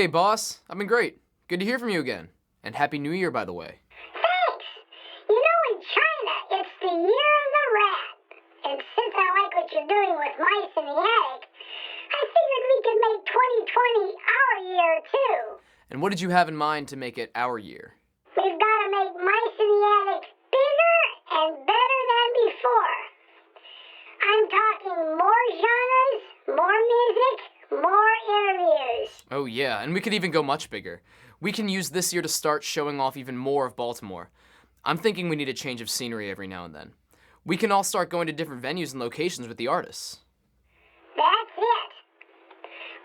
Hey, boss. I've been great. Good to hear from you again. And Happy New Year, by the way. Thanks! You know, in China, it's the year of the rat. And since I like what you're doing with Mice in the Attic, I figured we could make 2020 our year, too. And what did you have in mind to make it our year? We've got to make Mice in the Attic bigger and better than before. I'm talking more genres, more music, more interviews. Oh yeah, and we could even go much bigger. We can use this year to start showing off even more of Baltimore. I'm thinking we need a change of scenery every now and then. We can all start going to different venues and locations with the artists. That's it.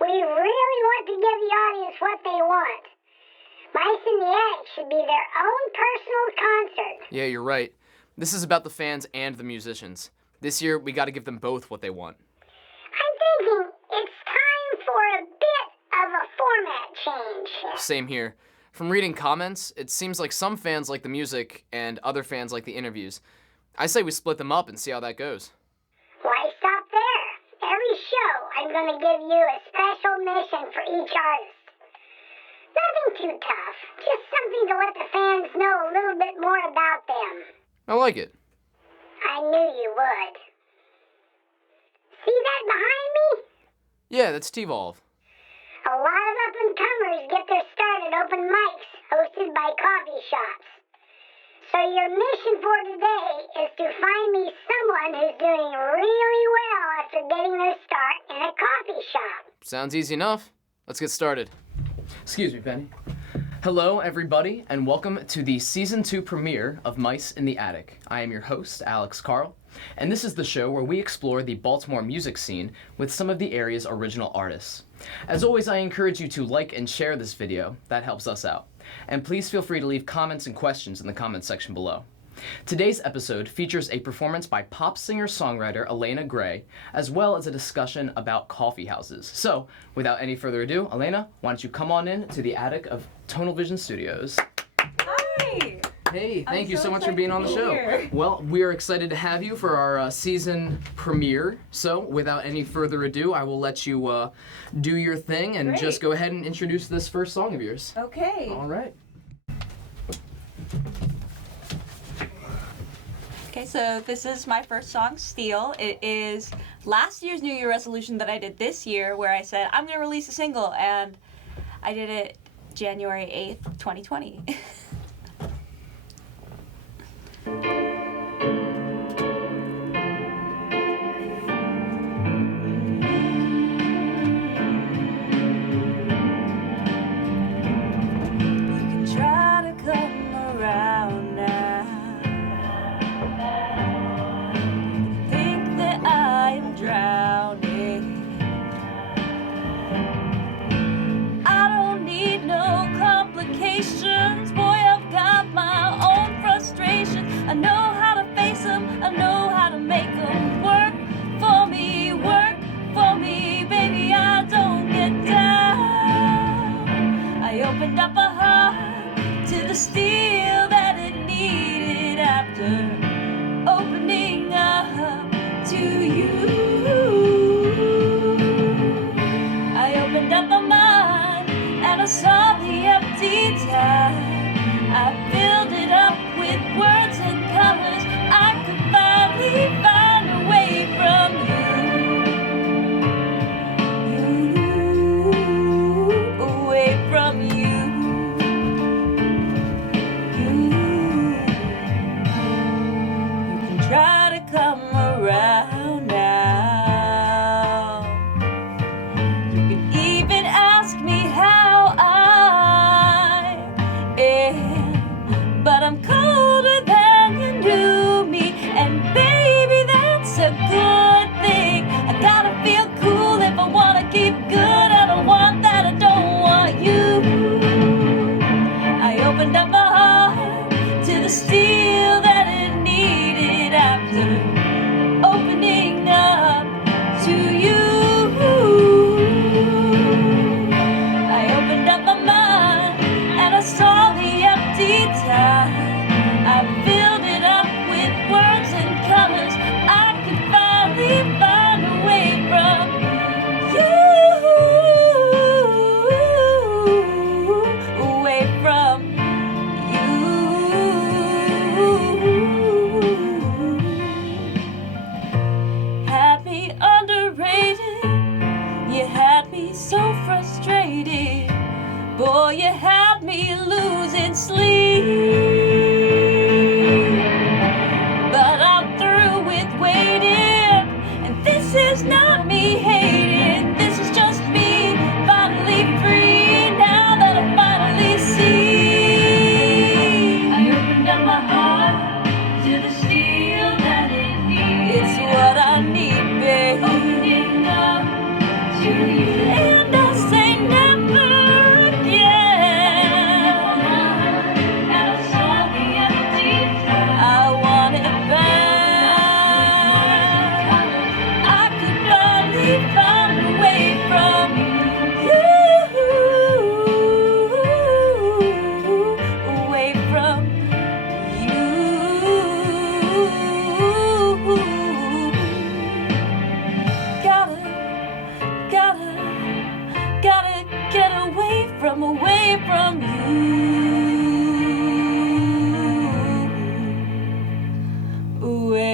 We really want to give the audience what they want. Mice in the Attic should be their own personal concert. Yeah, you're right. This is about the fans and the musicians. This year, we gotta give them both what they want. I'm thinking it's time for a bit of a format change. Same here. From reading comments, it seems like some fans like the music and other fans like the interviews. I say we split them up and see how that goes. Why stop there? Every show, I'm going to give you a special mission for each artist. Nothing too tough, just something to let the fans know a little bit more about them. I like it. I knew you would. See that behind me? Yeah, that's T-Volve. A lot of up-and-comers get their start at open mics hosted by coffee shops. So your mission for today is to find me someone who's doing really well after getting their start in a coffee shop. Sounds easy enough. Let's get started. Excuse me, Penny. Hello, everybody, and welcome to the Season 2 premiere of Mice in the Attic. I am your host, Alex Carle, and this is the show where we explore the Baltimore music scene with some of the area's original artists. As always, I encourage you to like and share this video. That helps us out. And please feel free to leave comments and questions in the comments section below. Today's episode features a performance by pop singer-songwriter Elena Gray, as well as a discussion about coffee houses. So, without any further ado, Elena, why don't you come on in to the attic of Tonal Vision Studios. Hi! Hey, thank you so much for excited being to on the be show. here. Well, we're excited to have you for our season premiere. So, without any further ado, I will let you do your thing and Great. just go ahead and introduce this first song of yours. Okay. All right. Okay, so this is my first song, Steel. It is last year's New Year resolution that I did this year, where I said, I'm going to release a single, and I did it January 8th, 2020. Steel that it needed after opening up to you. I opened up my mind and I saw the empty time. I filled it up with words and colors.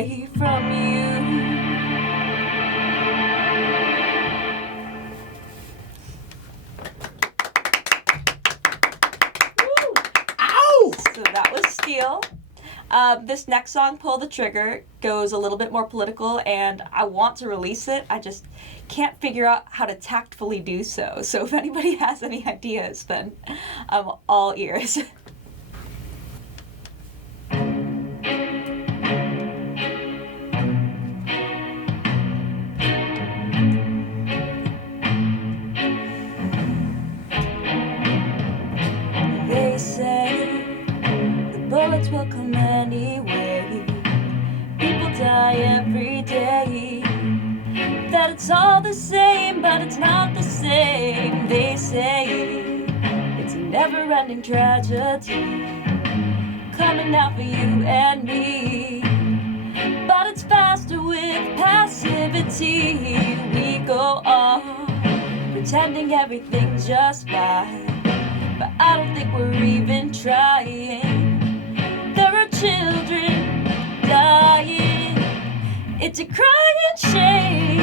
away from you. Woo! Ow! So that was Steel. This next song, Pull the Trigger, goes a little bit more political, and I want to release it. I just can't figure out how to tactfully do so. So if anybody has any ideas, then I'm all ears. They say the bullets will come anyway. People die every day. That it's all the same, but it's not the same. They say it's a never-ending tragedy coming out for you and me. But it's faster with passivity. We go on pretending everything's just fine, but I don't think we're even trying. There are children dying. It's a crying shame,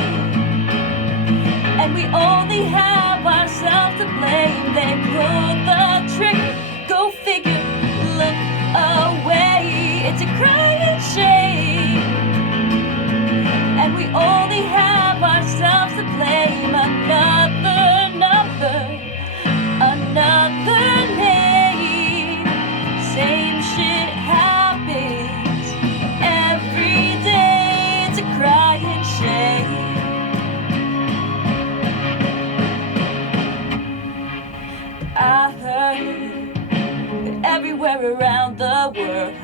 and we only have ourselves to blame. They pulled the trigger, go figure, look away. It's a crying shame, and we only have ourselves to blame. Another number, another name. Same shit happens every day. It's a crying shame. I heard that everywhere around the world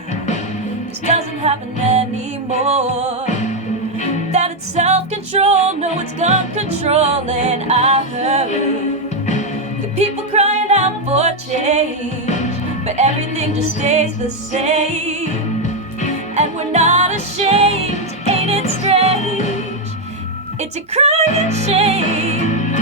this doesn't happen anymore. That it's self-control, no, it's gun control. And I heard the people crying out for change, but everything just stays the same. And we're not ashamed, ain't it strange? It's a crying shame,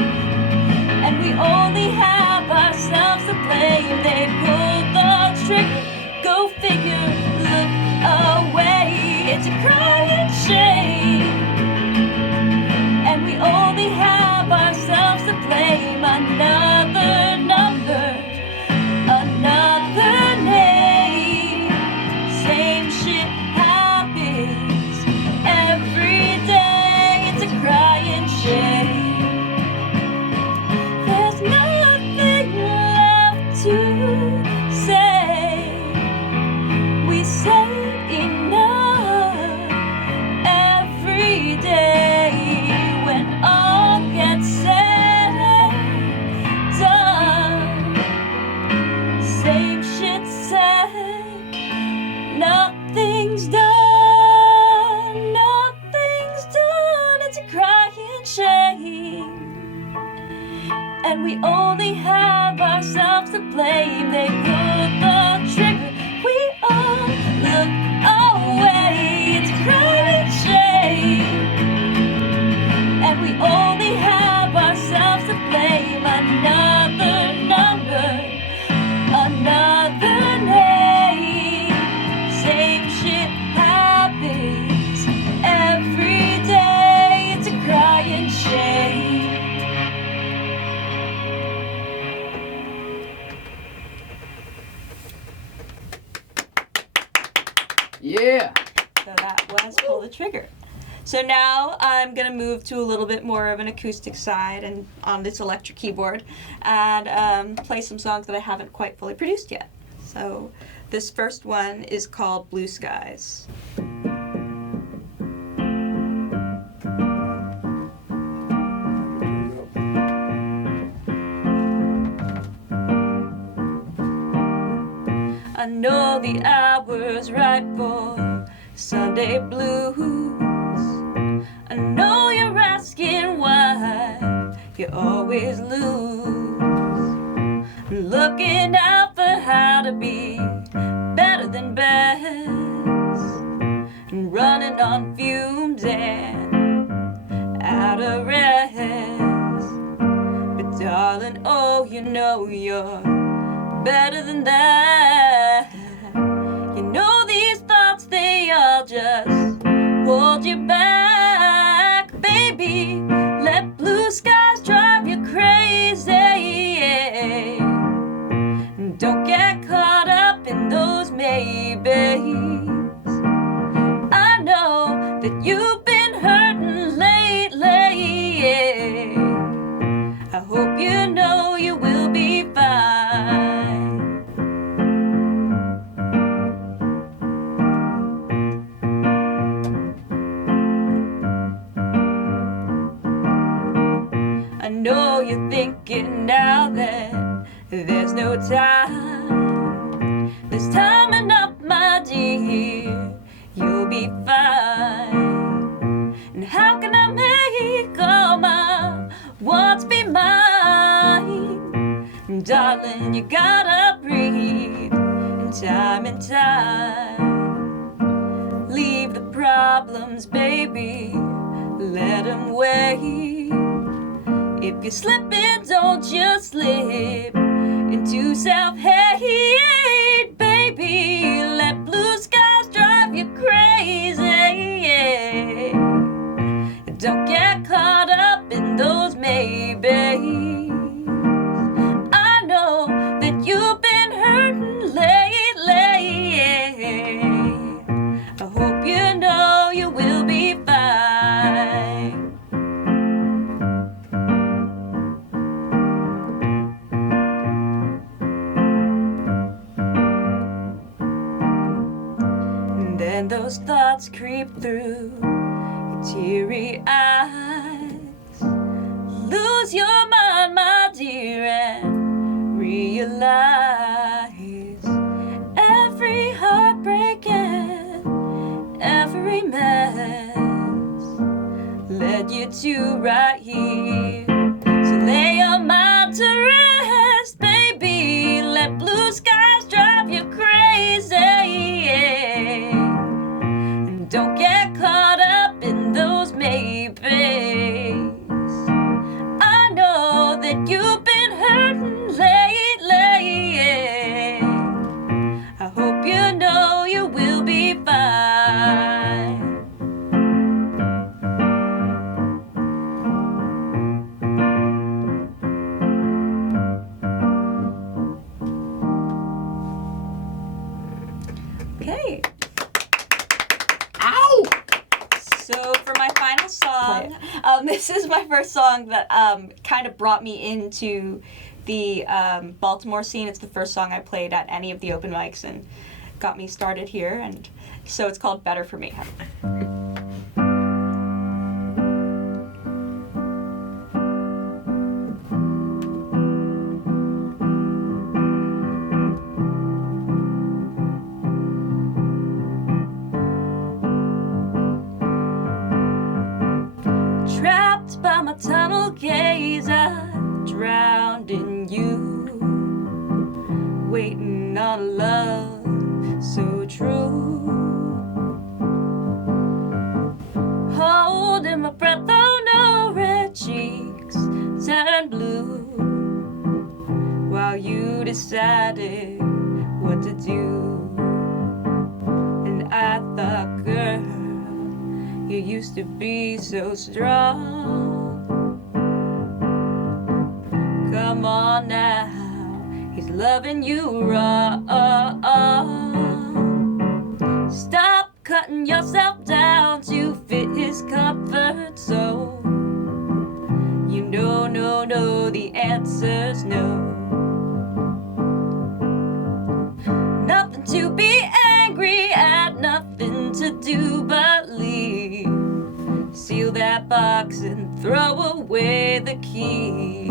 and we only have ourselves to blame. They pulled the trigger, go figure, look away. It's a crying shame, and we only have ourselves to blame. Another number, another name. Same shit happens every day. It's a crying shame. There's nothing left to say. We say enough every day when all gets said and done. Same shit said, nothing's done, nothing's done. It's a crying shame, and we only have ourselves to blame. They pulled the trigger, we all look away. It's a crying shame, and we only have ourselves to blame. Another number, another name. Same shit happens every day. It's a crying shame. Yeah. So that was Pull the Trigger. So now I'm going to move to a little bit more of an acoustic side and on this electric keyboard and play some songs that I haven't quite fully produced yet. So this first one is called Blue Skies. I know the hour's right for Sunday blues. I know you're asking why you always lose. I'm looking out for how to be better than best, and running on fumes and out of rest. But darling, oh, you know you're better than that. You know these thoughts, they all just hold you back, baby. Let blue skies drive you crazy. Don't get caught up in those maybes. I know that you've been hurting lately. I hope you know you will be fine. I know you're thinking now that there's no time. There's time enough, my dear. You'll be fine. And how can I make all my wants be mine? Darling, you gotta breathe in time and time. Leave the problems, baby, let them wait. If you're slipping, don't just slip into self-hate, baby. Let blue skies drive you crazy. Don't get caught up in those maybes. I know that you've been hurting lately. I hope you know you will be fine. Then those thoughts creep through your teary eyes. Lose your mind, my dear, and realize every heartbreak and every mess led you to right here. So lay your mind to rest, baby. Let blue skies drive you crazy. And don't get caught up in those maybes. I know that you've been hurting lately. I hope you know you will be fine. Okay. Ow! So for my final song, this is my first song that kind of brought me into the Baltimore scene. It's the first song I played at any of the open mics and got me started here. And so it's called Better For Me. Trapped by my tunnel gaze, I drowned in you, waiting on a love so true. Holding my breath, oh no, red cheeks turn blue, while you decided what to do. And I thought, girl, you used to be so strong. Come on now, he's loving you wrong. Stop cutting yourself down to fit his comfort zone. You know, no, the answer's no. Nothing to be angry at, nothing to do but leave. Seal that box and throw away the key.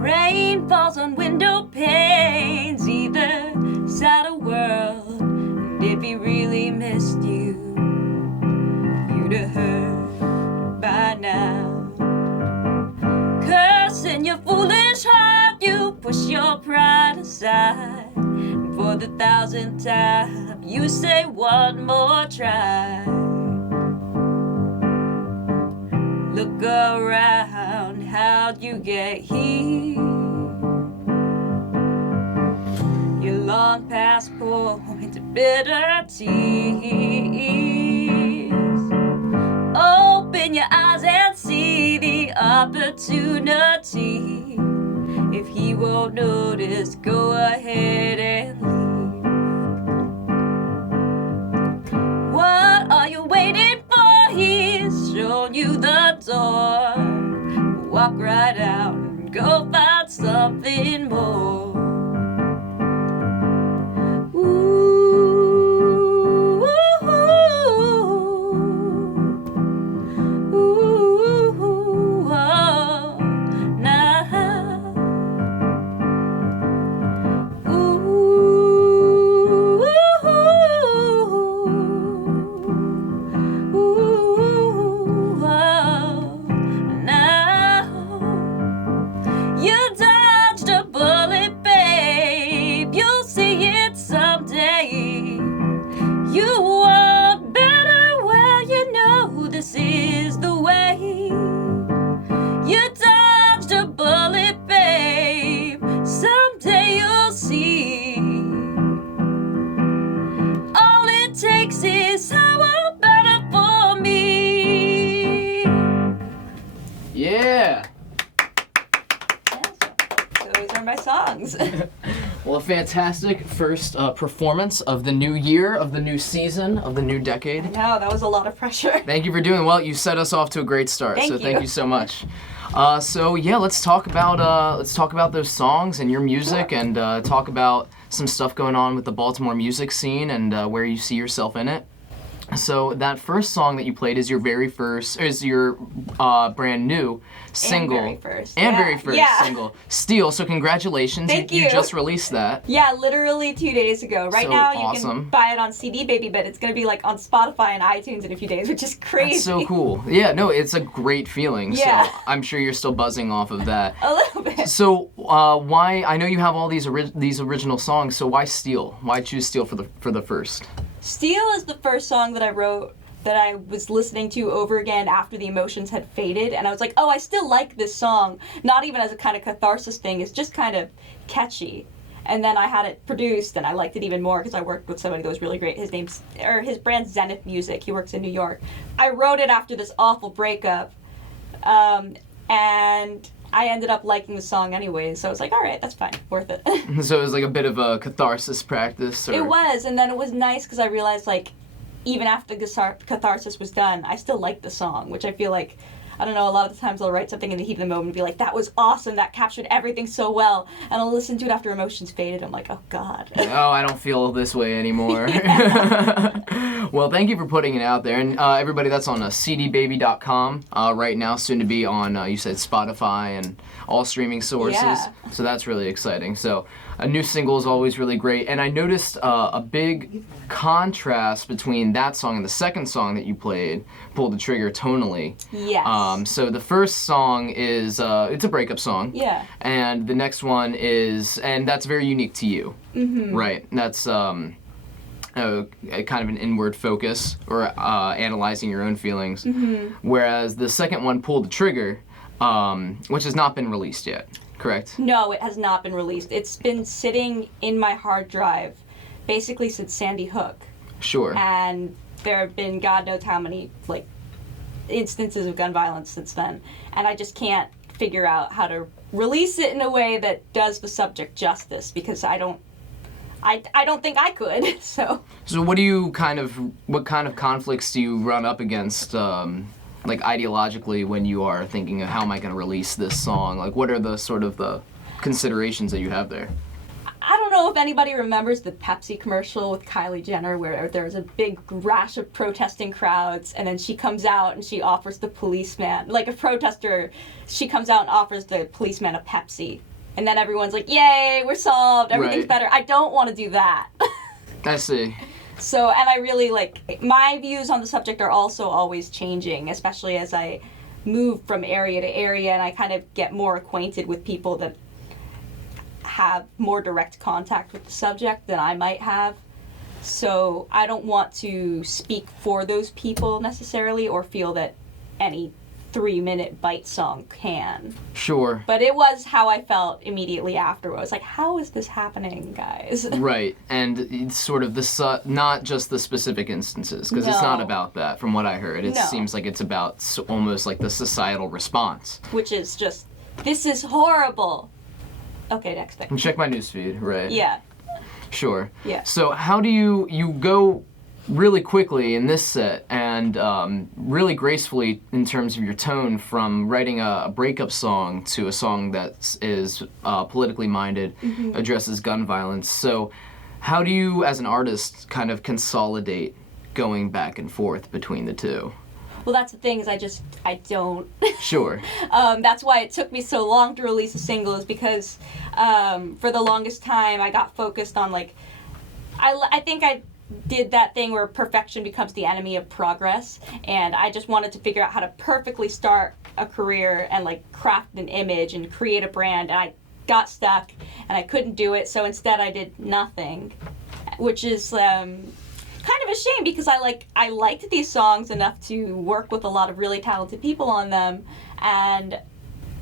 Rain falls on window panes, either side of world. And if he really missed you, you'd have heard by now. Cursing your foolish heart, you push your pride aside. And for the 1,000th time, you say one more try. look around, how'd you get here? Your long past points, bitter tears. Open your eyes and see the opportunity. If he won't notice, go ahead and leave. What are you waiting for? He's shown you the door. Walk right out and go find something more. Yeah. So those are my songs. Well, a fantastic first performance of the new year, of the new season, of the new decade. I know, that was a lot of pressure. Thank you for doing well. You set us off to a great start. Thank so you. Thank you so much. So yeah, let's talk about those songs and your music, and talk about some stuff going on with the Baltimore music scene and where you see yourself in it. So that first song that you played is your brand new single very first single, Steal. So congratulations, Thank you you. just released that. Yeah, literally 2 days ago. Right So now you awesome. can buy it on CD Baby, but it's gonna be like on Spotify and iTunes in a few days, which is crazy. That's so cool. Yeah, no, it's a great feeling. Yeah. So I'm sure you're still buzzing off of that. A little bit. So why? I know you have all these original songs. So why Steal? Why choose Steal for the first? Steal is the first song that I wrote that I was listening to over again after the emotions had faded, and I was like, oh, I still like this song, not even as a kind of catharsis thing, it's just kind of catchy. And then I had it produced, and I liked it even more because I worked with somebody that was really great. His brand's Zenith Music. He works in New York. I wrote it after this awful breakup, and I ended up liking the song anyways, so I was like, all right, that's fine, worth it. So it was like a bit of a catharsis practice. Or... It was, and then it was nice because I realized, like, even after the catharsis was done, I still liked the song, which I feel like, I don't know, a lot of the times I'll write something in the heat of the moment and be like, that was awesome, that captured everything so well, and I'll listen to it after emotions faded, I'm like, oh god. Oh, I don't feel this way anymore. Well, thank you for putting it out there, and everybody, that's on cdbaby.com right now, soon to be on, you said Spotify and all streaming sources, Yeah. So that's really exciting. So a new single is always really great, and I noticed a big contrast between that song and the second song that you played, Pull the Trigger, tonally. Yes. So the first song is, it's a breakup song. Yeah. And the next one is, and that's very unique to you. Mm-hmm. Right. That's a kind of an inward focus, or analyzing your own feelings. Mm-hmm. Whereas the second one, Pull the Trigger, which has not been released yet, correct? No, it has not been released. It's been sitting in my hard drive basically since Sandy Hook. Sure. And there have been God knows how many, like, instances of gun violence since then. And I just can't figure out how to release it in a way that does the subject justice, because I don't think I could. So what kind of conflicts do you run up against, like ideologically, when you are thinking of how am I going to release this song? Like, what are the sort of the considerations that you have there? I don't know if anybody remembers the Pepsi commercial with Kylie Jenner where there's a big rash of protesting crowds, and then she comes out and she offers the policeman, like a protester, she comes out and offers the policeman a Pepsi. And then everyone's like, yay, we're solved, everything's Right. better. I don't want to do that. I see. So, and I really, like, my views on the subject are also always changing, especially as I move from area to area and I kind of get more acquainted with people that have more direct contact with the subject than I might have. So I don't want to speak for those people necessarily, or feel that any 3-minute bite song can. Sure. But it was how I felt immediately afterwards. Like, how is this happening, guys? Right, and it's sort of the not just the specific instances, because it's not No. about that. From what I heard, it No. seems like it's about almost like the societal response. Which is just, this is horrible. Okay, next thing. And check my newsfeed, right? Yeah. Sure. Yeah. So how do you go really quickly in this set and really gracefully in terms of your tone from writing a breakup song to a song that is politically minded, addresses gun violence. So how do you, as an artist, kind of consolidate going back and forth between the two? Well, that's the thing, is I don't. Sure. That's why it took me so long to release a single, is because for the longest time I got focused on, like, I think I did that thing where perfection becomes the enemy of progress, and I just wanted to figure out how to perfectly start a career and, like, craft an image and create a brand, and I got stuck and I couldn't do it, so instead I did nothing, which is kind of a shame, because I liked these songs enough to work with a lot of really talented people on them, and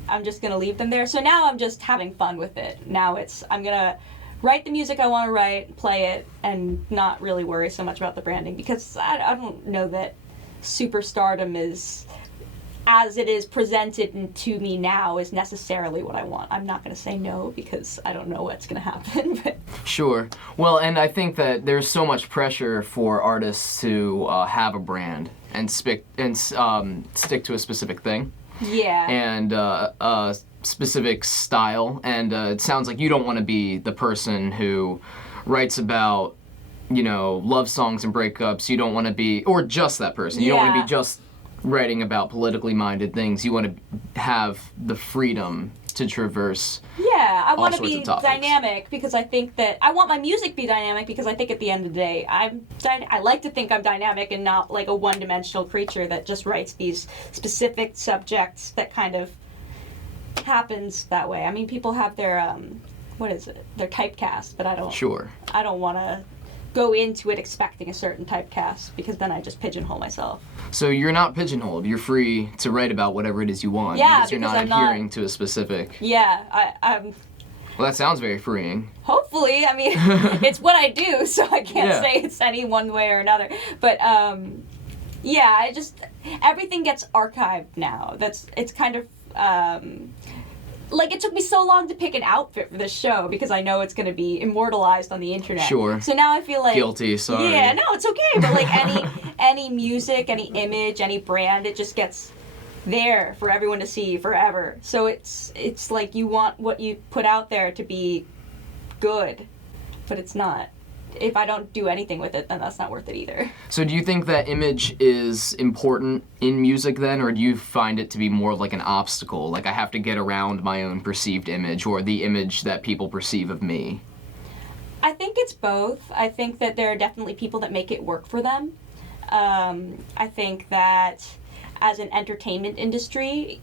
I'm just gonna leave them there. So now I'm just having fun with it. Now I'm gonna write the music I want to write, play it, and not really worry so much about the branding, because I don't know that superstardom is, as it is presented to me now, is necessarily what I want. I'm not going to say no, because I don't know what's going to happen. But Sure. Well, and I think that there's so much pressure for artists to have a brand and stick to a specific thing. yeah. And a specific style, and it sounds like you don't want to be the person who writes about, love songs and breakups. You don't want to be, or just that person. You don't want to Yeah. be just writing about politically minded things. You want to have the freedom to traverse. Yeah, I all want to sorts be of topics. dynamic, because I think that I want my music to be dynamic, because I think at the end of the day, I like to think I'm dynamic and not like a one-dimensional creature that just writes these specific subjects that kind of happens that way. I mean, people have their their typecast, but I don't. Sure. I don't want to go into it expecting a certain typecast, because then I just pigeonhole myself. So you're not pigeonholed. You're free to write about whatever it is you want. Yeah, because you're because not I'm not- adhering to a specific. Yeah, I'm. Well, that sounds very freeing. Hopefully, I mean, it's what I do, so I can't Yeah. say it's any one way or another. But yeah, everything gets archived now. It's kind of like, it took me so long to pick an outfit for this show, because I know it's going to be immortalized on the internet. Sure. So now I feel like Guilty, sorry. Yeah, no, it's okay. But like any music, any image, any brand, it just gets there for everyone to see forever. So it's like you want what you put out there to be good, but it's not. If I don't do anything with it, then that's not worth it either. So do you think that image is important in music then, or do you find it to be more like an obstacle? Like, I have to get around my own perceived image, or the image that people perceive of me? I think it's both. I think that there are definitely people that make it work for them. I think that as an entertainment industry,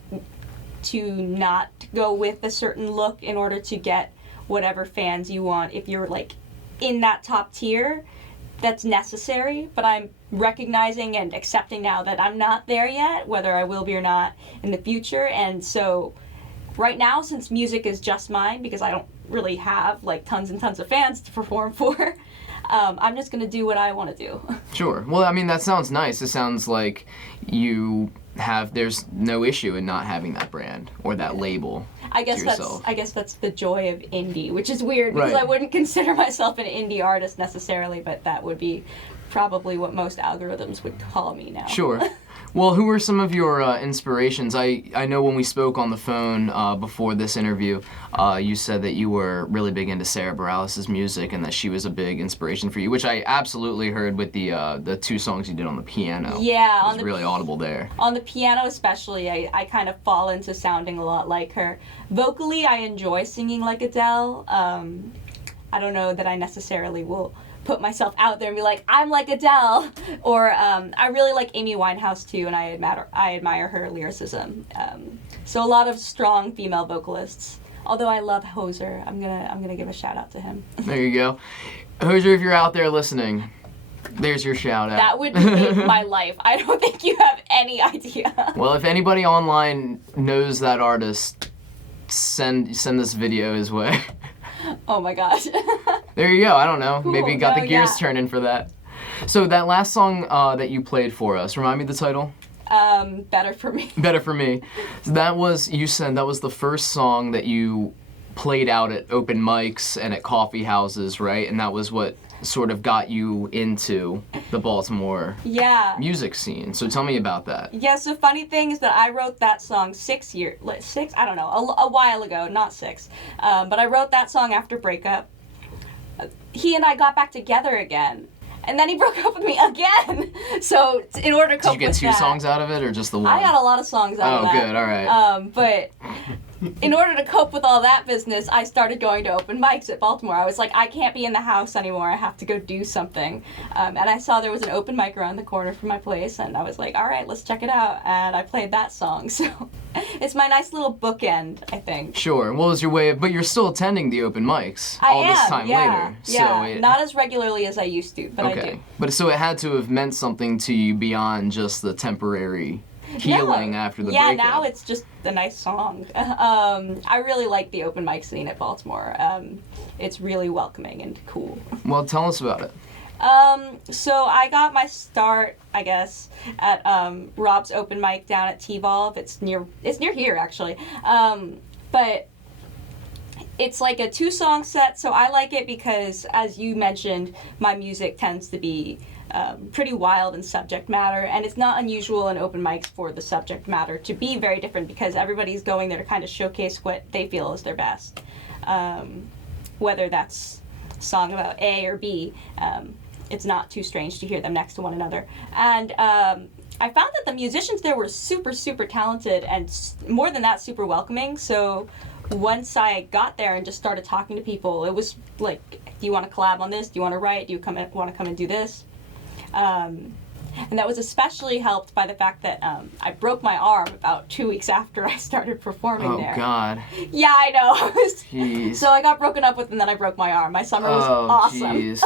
to not go with a certain look in order to get whatever fans you want, if you're like in that top tier, that's necessary. But I'm recognizing and accepting now that I'm not there yet, whether I will be or not in the future. And so right now, since music is just mine, because I don't really have like tons and tons of fans to perform for, I'm just gonna do what I want to do. Sure. Well, I mean, that sounds nice. It sounds like there's no issue in not having that brand or that label. I guess to that's yourself. I guess that's the joy of indie, which is weird, because Right. I wouldn't consider myself an indie artist necessarily, but that would be probably what most algorithms would call me now. Sure. Well, who were some of your inspirations? I know when we spoke on the phone before this interview, you said that you were really big into Sarah Bareilles' music and that she was a big inspiration for you, which I absolutely heard with the two songs you did on the piano. Yeah, It on was the really audible there. On the piano especially, I kind of fall into sounding a lot like her. Vocally, I enjoy singing like Adele. I don't know that I necessarily will put myself out there and be like, I'm like Adele. Or I really like Amy Winehouse too, and I admire her lyricism. So a lot of strong female vocalists. Although I love Hoser, I'm gonna give a shout out to him. There you go. Hoser, if you're out there listening, There's your shout out. That would make my life. I don't think you have any idea. Well, if anybody online knows that artist, send this video his way. Oh my gosh. There you go. I don't know. Cool. Maybe you got No, the gears yeah. turning for that. So that last song that you played for us, remind me the title? Better for me. Better for me. That was, you said that was the first song that you played out at open mics and at coffee houses, right? And that was what sort of got you into the Baltimore Yeah. music scene. So tell me about that. Yeah, so funny thing is that I wrote that song 6 years, I don't know, a while ago, not 6. But I wrote that song after breakup. He and I got back together again. And then he broke up with me again. So in order to cope with that. Did you get two songs out of it or just the one? I got a lot of songs out of that. Oh, good, all right. But in order to cope with all that business, I started going to open mics at Baltimore. I was like, I can't be in the house anymore. I have to go do something. And I saw there was an open mic around the corner from my place, and I was like, all right, let's check it out. And I played that song. So it's my nice little bookend, I think. Sure. What was your way of, but you're still attending the open mics I all am, this time yeah, later. Yeah, So not as regularly as I used to, but I okay. do. But so it had to have meant something to you beyond just the temporary healing after the breakup. Yeah, now it's just a nice song. I really like the open mic scene at Baltimore. It's really welcoming and cool. Well, tell us about it. So I got my start, I guess, at Rob's open mic down at T-Volve. It's near here actually. But it's like a 2-song set, so I like it because, as you mentioned, my music tends to be pretty wild in subject matter, and it's not unusual in open mics for the subject matter to be very different because everybody's going there to kind of showcase what they feel is their best. Whether that's a song about A or B, it's not too strange to hear them next to one another. And I found that the musicians there were super, super talented and more than that, super welcoming. So once I got there and just started talking to people, it was like, do you want to collab on this? Do you want to write? Do you want to come and do this? And that was especially helped by the fact that I broke my arm about 2 weeks after I started performing there. Oh, God. Yeah, I know. Jeez. So I got broken up with and then I broke my arm. My summer was awesome. Jeez.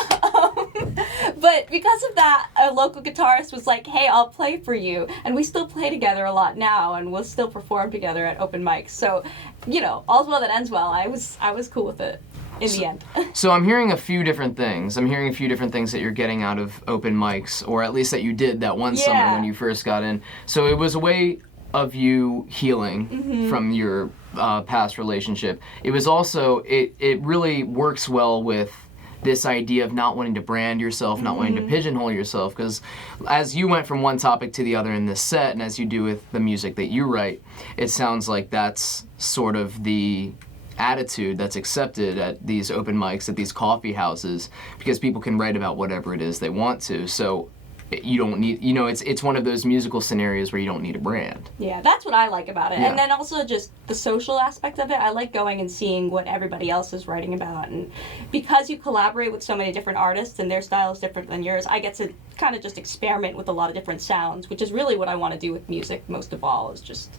But because of that, a local guitarist was like, hey, I'll play for you. And we still play together a lot now, and we'll still perform together at open mics. So, you know, all's well that ends well. I was cool with it in the end. So I'm hearing a few different things. I'm hearing a few different things that you're getting out of open mics, or at least that you did that one summer when you first got in. So it was a way of you healing from your past relationship. It was also, it really works well with this idea of not wanting to brand yourself, not wanting to pigeonhole yourself, because as you went from one topic to the other in this set, and as you do with the music that you write, it sounds like that's sort of the attitude that's accepted at these open mics, at these coffee houses, because people can write about whatever it is they want to. So you don't need, you know, it's one of those musical scenarios where you don't need a brand. Yeah, that's what I like about it. Yeah. And then also just the social aspect of it. I like going and seeing what everybody else is writing about. And because you collaborate with so many different artists and their style is different than yours, I get to kind of just experiment with a lot of different sounds, which is really what I want to do with music most of all, is just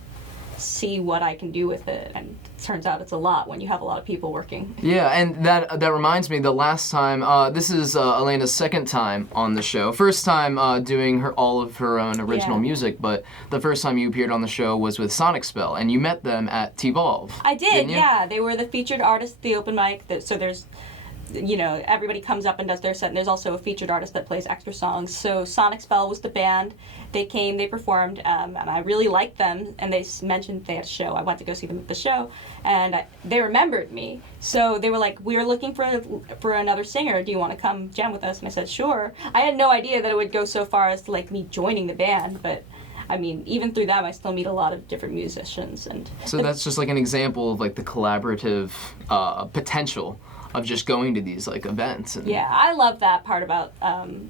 see what I can do with it. And it turns out it's a lot when you have a lot of people working. Yeah, and that reminds me, the last time, this is Elena's second time on the show. First time doing all of her own original music, but the first time you appeared on the show was with Sonic Spell, and you met them at T-Volve. I did, didn't you? yeah. They were the featured artist at the open mic. So there's, you know, everybody comes up and does their set, and there's also a featured artist that plays extra songs. So Sonic Spell was the band. They came, they performed, and I really liked them, and they mentioned they had a show. I went to go see them at the show, and they remembered me. So they were like, we're looking for another singer. Do you want to come jam with us? And I said, sure. I had no idea that it would go so far as to, like, me joining the band, but I mean, even through them, I still meet a lot of different musicians. And so that's just like an example of like the collaborative potential of just going to these like events. And yeah, I love that part about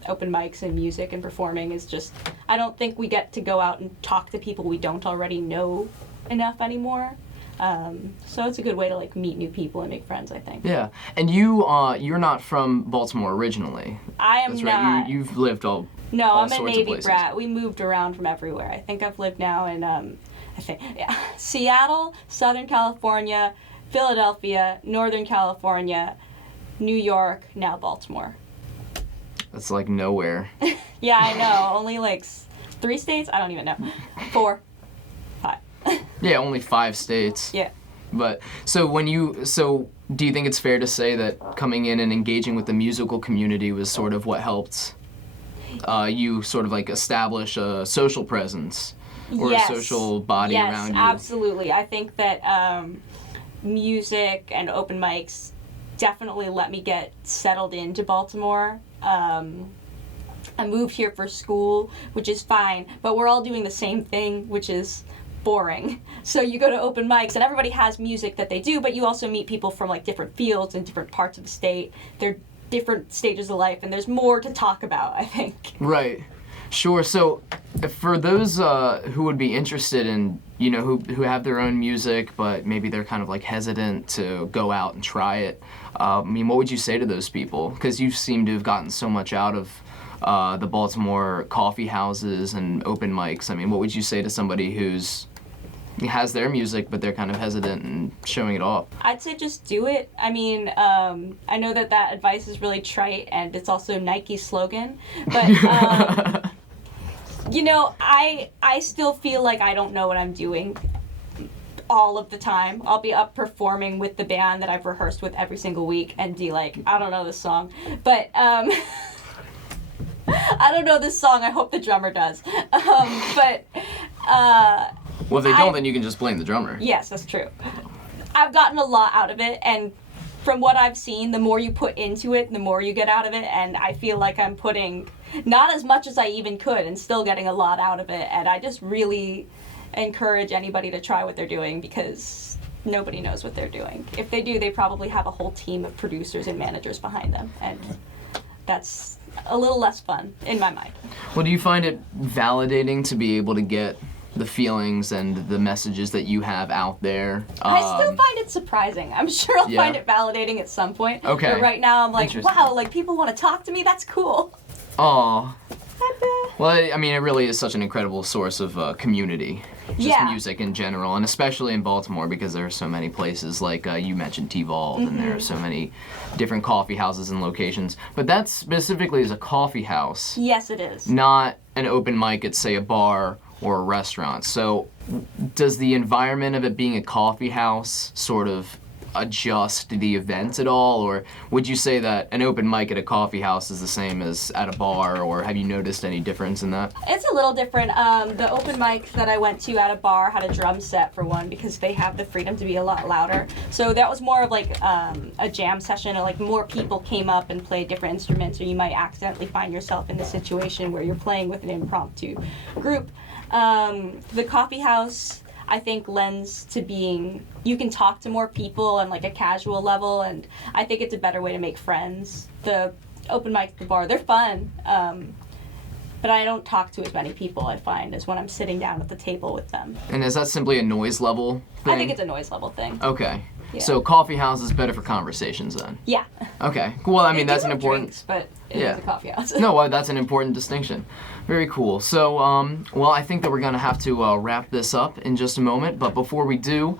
open mics and music and performing, is just, I don't think we get to go out and talk to people we don't already know enough anymore. So it's a good way to like meet new people and make friends, I think. Yeah, and you're not from Baltimore originally. I am That's not. right. You've lived all No, I'm a sorts of Navy places. brat. We moved around from everywhere. I think I've lived now in Seattle, Southern California, Philadelphia, Northern California, New York, now Baltimore. That's like nowhere. Yeah, I know. Only like 3 states? I don't even know. 4, 5. Yeah, only 5 states. Yeah. But so do you think it's fair to say that coming in and engaging with the musical community was sort of what helped you sort of like establish a social presence or Yes. a social body around you? Yes, absolutely. I think that music and open mics definitely let me get settled into Baltimore. I moved here for school, which is fine, but we're all doing the same thing, which is boring. So you go to open mics and everybody has music that they do, but you also meet people from like different fields and different parts of the state. They're different stages of life, and there's more to talk about, I think. Right. Sure. So for those who would be interested in, you know, who have their own music, but maybe they're kind of like hesitant to go out and try it, I mean, what would you say to those people? Because you seem to have gotten so much out of the Baltimore coffee houses and open mics. I mean, what would you say to somebody who's has their music, but they're kind of hesitant in showing it off? I'd say just do it. I mean, I know that advice is really trite, and it's also Nike's slogan, but you know, I still feel like I don't know what I'm doing all of the time. I'll be up performing with the band that I've rehearsed with every single week and be like, I don't know this song, but I don't know this song. I hope the drummer does. Well, if they don't, then you can just blame the drummer. Yes, that's true. I've gotten a lot out of it, and from what I've seen, the more you put into it, the more you get out of it, and I feel like I'm putting not as much as I even could and still getting a lot out of it, and I just really encourage anybody to try what they're doing because nobody knows what they're doing. If they do, they probably have a whole team of producers and managers behind them, and that's a little less fun in my mind. Well, do you find it validating to be able to get the feelings and the messages that you have out there? I still find it surprising. I'm sure I'll find it validating at some point. Okay. But right now I'm like, wow, like people want to talk to me? That's cool. Aw. Well, I mean, it really is such an incredible source of community, just music in general, and especially in Baltimore because there are so many places, like you mentioned T-Vault, and there are so many different coffee houses and locations. But that specifically is a coffee house. Yes, it is. Not an open mic at, say, a bar or a restaurant. So does the environment of it being a coffee house sort of adjust the event at all, or would you say that an open mic at a coffee house is the same as at a bar, or have you noticed any difference in that? It's a little different. The open mic that I went to at a bar had a drum set for one because they have the freedom to be a lot louder. So that was more of like a jam session, or like more people came up and played different instruments, or you might accidentally find yourself in the situation where you're playing with an impromptu group. The coffee house, I think, lends to being, you can talk to more people on like a casual level, and I think it's a better way to make friends. The open mic at the bar, they're fun, but I don't talk to as many people, I find, as when I'm sitting down at the table with them. And is that simply a noise level thing? I think it's a noise level thing. Okay. Yeah. So coffee house is better for conversations then? Yeah. Okay. Well, I mean, They that's do an have important... drinks, but it is a coffee house. No, well, that's an important distinction. Very cool. So, well, I think that we're going to have to wrap this up in just a moment. But before we do,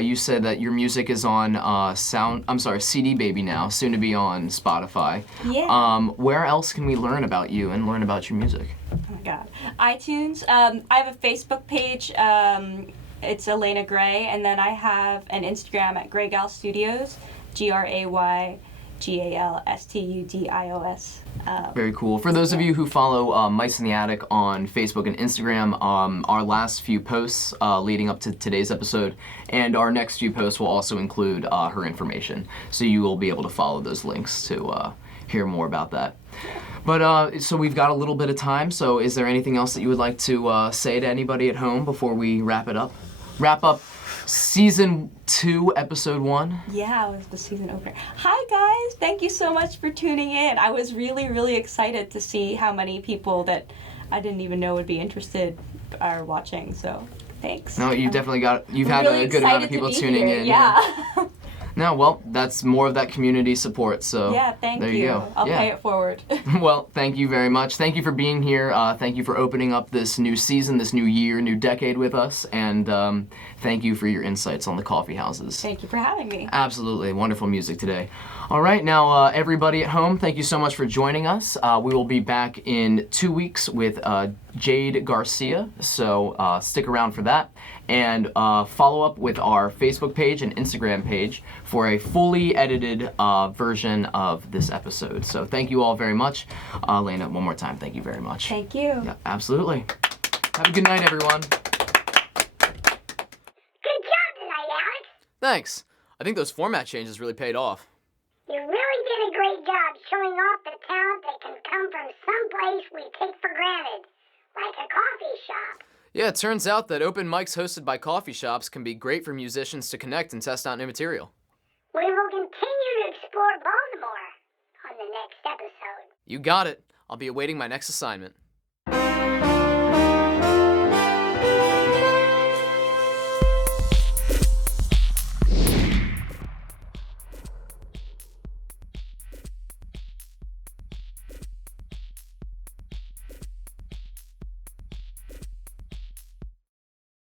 you said that your music is on CD Baby now, soon to be on Spotify. Yeah. Where else can we learn about you and learn about your music? Oh my God. iTunes. I have a Facebook page. It's Elena Gray, and then I have an Instagram at Graygal Studios, GrayGalStudios. Very cool. For those of you who follow Mice in the Attic on Facebook and Instagram, our last few posts leading up to today's episode and our next few posts will also include her information. So you will be able to follow those links to hear more about that. But so we've got a little bit of time, so is there anything else that you would like to say to anybody at home before we wrap it up? Wrap up Season 2, Episode 1. Yeah, it was the season opener. Hi guys, thank you so much for tuning in. I was really, really excited to see how many people that I didn't even know would be interested are watching, so thanks. No, you've definitely got, you've I'm had really a good amount of excited people to be tuning here. in. Yeah. No, well, that's more of that community support, so Yeah, thank there you go. I'll Yeah. pay it forward. Well, thank you very much. Thank you for being here. Thank you for opening up this new season, this new year, new decade with us, and thank you for your insights on the coffee houses. Thank you for having me. Absolutely. Wonderful music today. All right, now everybody at home, thank you so much for joining us. We will be back in 2 weeks with Jade Garcia, so stick around for that. And follow up with our Facebook page and Instagram page for a fully edited version of this episode. So thank you all very much. Elena, one more time, thank you very much. Thank you. Yeah, absolutely. Have a good night, everyone. Good job tonight, Alex. Thanks. I think those format changes really paid off. You really did a great job showing off the talent that can come from some place we take for granted, like a coffee shop. Yeah, it turns out that open mics hosted by coffee shops can be great for musicians to connect and test out new material. We will continue to explore Baltimore on the next episode. You got it. I'll be awaiting my next assignment.